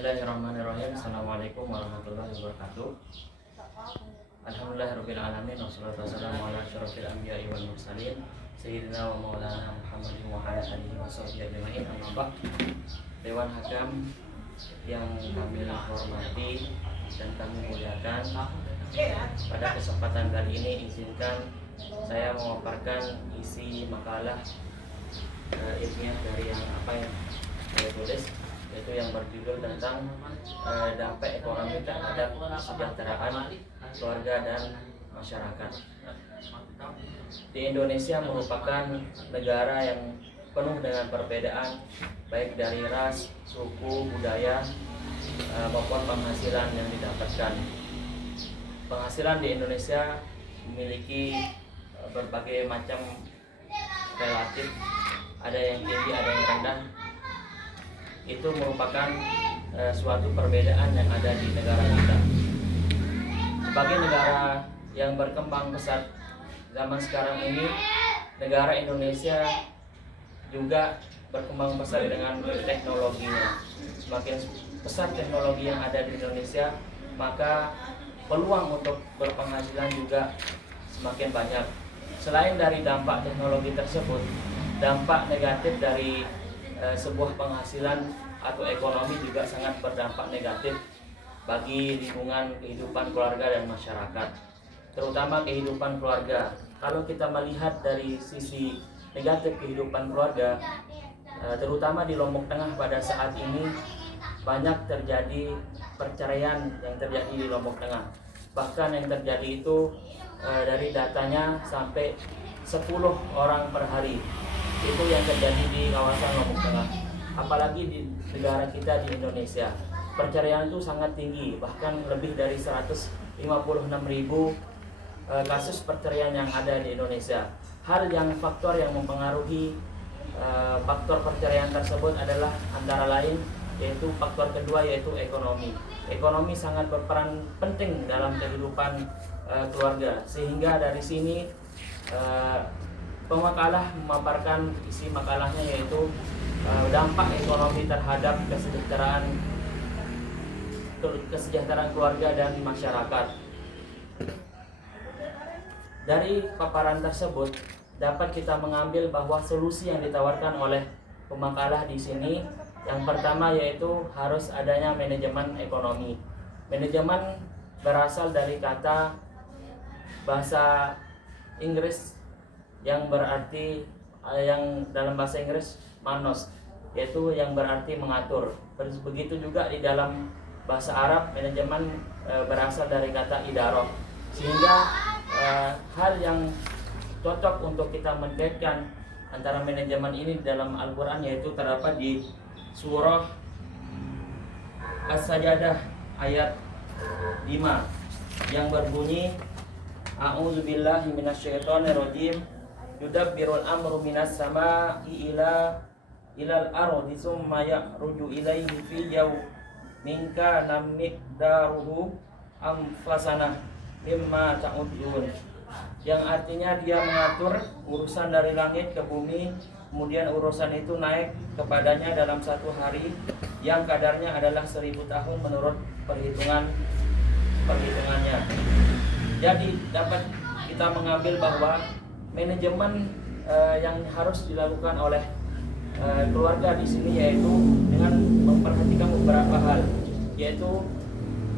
Bismillahirrahmanirrahim. Assalamualaikum warahmatullahi wabarakatuh. Alhamdulillahirrahmanirrahim. Wassalatu wassalamu ala asyrofil anbiya'i wal mursalin Sayyidina wa maulana Muhammadin wa ala alihi wa sahbihi ajma'in. Amma ba'd. Dewan Hakam yang kami hormati dan kami muliakan, pada kesempatan kali ini izinkan saya memaparkan isi makalah ilmiah dari yang saya tulis, yaitu yang berjudul tentang dampak ekonomi terhadap kesejahteraan keluarga dan masyarakat. Di Indonesia merupakan negara yang penuh dengan perbedaan, baik dari ras, suku, budaya maupun penghasilan yang didapatkan. Penghasilan di Indonesia memiliki berbagai macam relatif, ada yang tinggi, ada yang rendah. Itu merupakan suatu perbedaan yang ada di negara kita. Sebagai negara yang berkembang pesat zaman sekarang ini, negara Indonesia juga berkembang pesat dengan teknologinya. Semakin pesat teknologi yang ada di Indonesia, maka peluang untuk berpenghasilan juga semakin banyak. Selain dari dampak teknologi tersebut, dampak negatif dari sebuah penghasilan atau ekonomi juga sangat berdampak negatif bagi lingkungan kehidupan keluarga dan masyarakat, terutama kehidupan keluarga. Kalau kita melihat dari sisi negatif kehidupan keluarga, terutama di Lombok Tengah pada saat ini banyak terjadi perceraian yang terjadi di Lombok Tengah. Bahkan yang terjadi itu dari datanya sampai 10 orang per hari itu yang terjadi di kawasan Lombok Tengah. Apalagi di negara kita di Indonesia, perceraian itu sangat tinggi, bahkan lebih dari 156.000 kasus perceraian yang ada di Indonesia. Faktor yang mempengaruhi faktor perceraian tersebut adalah antara lain, yaitu faktor kedua, yaitu ekonomi. Ekonomi sangat berperan penting dalam kehidupan keluarga, sehingga dari sini pemakalah memaparkan isi makalahnya, yaitu dampak ekonomi terhadap kesejahteraan keluarga dan masyarakat. Dari paparan tersebut dapat kita mengambil bahwa solusi yang ditawarkan oleh pemakalah di sini, yang pertama yaitu harus adanya manajemen ekonomi. Manajemen berasal dari kata bahasa Inggris yang berarti yang dalam bahasa Inggris manos, yaitu yang berarti mengatur. Begitu juga di dalam bahasa Arab, manajemen berasal dari kata idaroh. Sehingga hal yang cocok untuk kita mengaitkan antara manajemen ini dalam Al-Quran, yaitu terdapat di surah As-Sajdah ayat 5 yang berbunyi, A'udzubillahi minasyaitonirrajim, yudabbirul amru minas sama'i ilal ardi summa ya'ruju ilaihi fi yawmin kana miqdaruhu amfasanah mimma ta'udun. Yang artinya dia mengatur urusan dari langit ke bumi, kemudian urusan itu naik kepadanya dalam satu hari yang kadarnya adalah 1000 tahun menurut perhitungannya. Jadi dapat kita mengambil bahwa manajemen yang harus dilakukan oleh keluarga di sini yaitu dengan memperhatikan beberapa hal, yaitu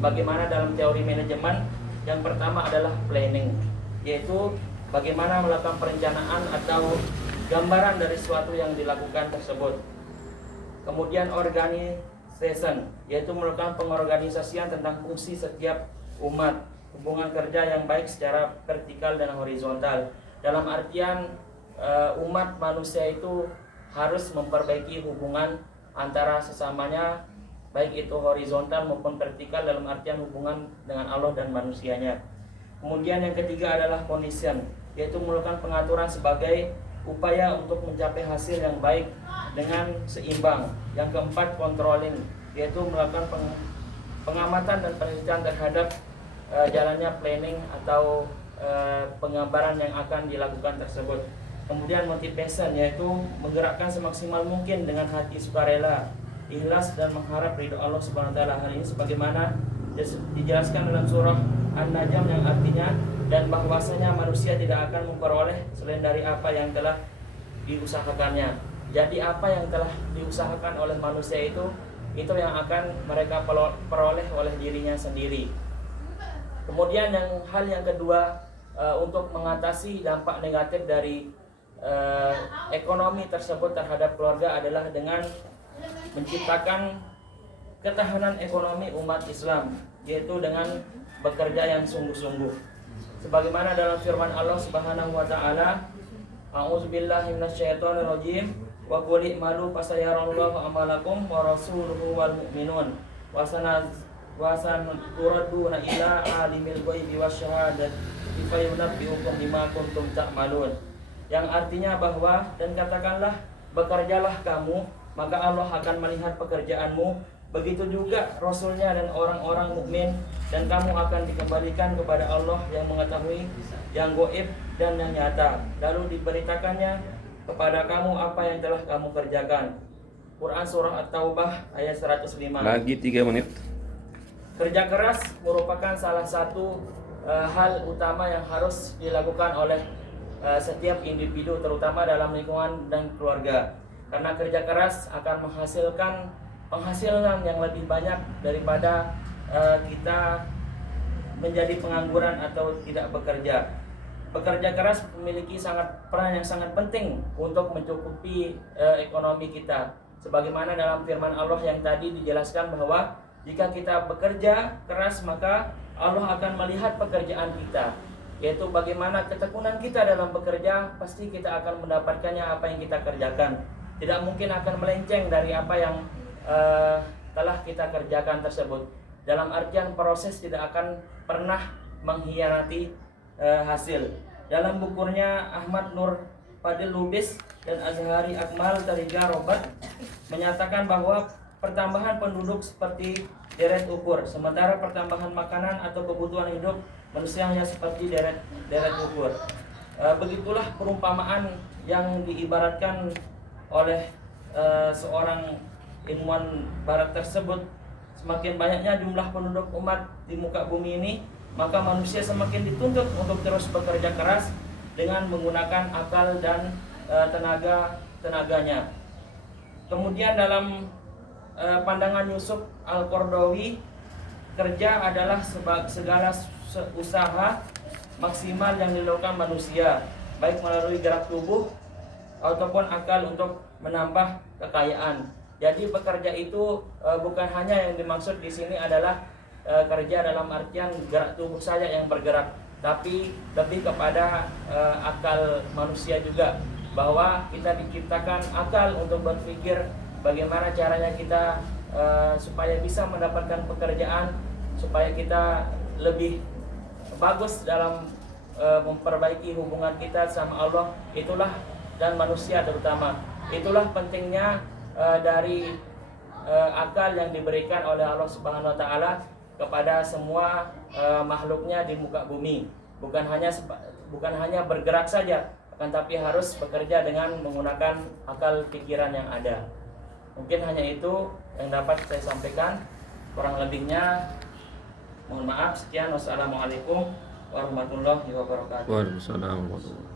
bagaimana dalam teori manajemen. Yang pertama adalah planning, yaitu bagaimana melakukan perencanaan atau gambaran dari sesuatu yang dilakukan tersebut. Kemudian organization, yaitu melakukan pengorganisasian tentang fungsi setiap umat, hubungan kerja yang baik secara vertikal dan horizontal. Dalam artian umat manusia itu harus memperbaiki hubungan antara sesamanya, baik itu horizontal maupun vertikal, dalam artian hubungan dengan Allah dan manusianya. Kemudian yang ketiga adalah condition, yaitu melakukan pengaturan sebagai upaya untuk mencapai hasil yang baik dengan seimbang. Yang keempat controlling, yaitu melakukan pengamatan dan penelitian terhadap jalannya planning atau penggambaran yang akan dilakukan tersebut. Kemudian motivation, yaitu menggerakkan semaksimal mungkin dengan hati sukarela, ikhlas dan mengharap ridho Allah Subhanahu wa taala. Hal ini sebagaimana dijelaskan dalam surah An-Najm yang artinya dan bahwasanya manusia tidak akan memperoleh selain dari apa yang telah diusahakannya. Jadi apa yang telah diusahakan oleh manusia itu yang akan mereka peroleh oleh dirinya sendiri. Kemudian hal yang kedua, untuk mengatasi dampak negatif dari ekonomi tersebut terhadap keluarga adalah dengan menciptakan ketahanan ekonomi umat Islam, yaitu dengan bekerja yang sungguh-sungguh. Sebagaimana dalam firman Allah Subhanahu wa taala, A'udzubillahi minasyaitonirrajim, wa qul i'malu fasayarallahu amalakum wa rasuluhu wal mu'minun wa sanaturaduna ila alimil ghaibi wasyahadati fayunabbi'ukum bima kuntum ta'malun. Yang artinya bahwa dan katakanlah bekerjalah kamu, maka Allah akan melihat pekerjaanmu. Begitu juga Rasulnya dan orang-orang mukmin, dan kamu akan dikembalikan kepada Allah yang mengetahui yang gaib dan yang nyata. Lalu diberitakannya kepada kamu apa yang telah kamu kerjakan. Quran Surah At-Taubah ayat 105. Lagi 3 menit. Kerja keras merupakan salah satu hal utama yang harus dilakukan oleh setiap individu, terutama dalam lingkungan dan keluarga. Karena kerja keras akan menghasilkan penghasilan yang lebih banyak daripada kita menjadi pengangguran atau tidak bekerja. Bekerja keras memiliki peran yang sangat penting untuk mencukupi ekonomi kita. Sebagaimana dalam firman Allah yang tadi dijelaskan bahwa jika kita bekerja keras maka Allah akan melihat pekerjaan kita, yaitu bagaimana ketekunan kita dalam bekerja, pasti kita akan mendapatkannya apa yang kita kerjakan. Tidak mungkin akan melenceng dari apa yang telah kita kerjakan tersebut. Dalam artian proses tidak akan pernah mengkhianati hasil. Dalam bukunya Ahmad Nur Fadil Lubis dan Azhari Akmal Tariga Robert menyatakan bahwa pertambahan penduduk seperti deret ukur, sementara pertambahan makanan atau kebutuhan hidup manusia hanya seperti deret ukur. Begitulah perumpamaan yang diibaratkan oleh seorang ilmuwan barat tersebut. Semakin banyaknya jumlah penduduk umat di muka bumi ini, maka manusia semakin dituntut untuk terus bekerja keras dengan menggunakan akal dan tenaganya. Kemudian dalam pandangan Yusuf Al-Qaradawi, kerja adalah segala usaha maksimal yang dilakukan manusia, baik melalui gerak tubuh ataupun akal untuk menambah kekayaan. Jadi bekerja itu bukan hanya yang dimaksud di sini adalah kerja dalam artian gerak tubuh saja yang bergerak, tapi lebih kepada akal manusia juga, bahwa kita diciptakan akal untuk berpikir bagaimana caranya kita supaya bisa mendapatkan pekerjaan, supaya kita lebih bagus dalam memperbaiki hubungan kita sama Allah. Itulah, dan manusia terutama, itulah pentingnya dari akal yang diberikan oleh Allah Subhanahu wa taala kepada semua makhluknya di muka bumi. Bukan hanya bergerak saja, akan tapi harus bekerja dengan menggunakan akal pikiran yang ada. Mungkin hanya itu yang dapat saya sampaikan. Kurang lebihnya mohon maaf. Sekian, wassalamualaikum warahmatullahi wabarakatuh. Waalaikumsalam warahmatullahi wabarakatuh.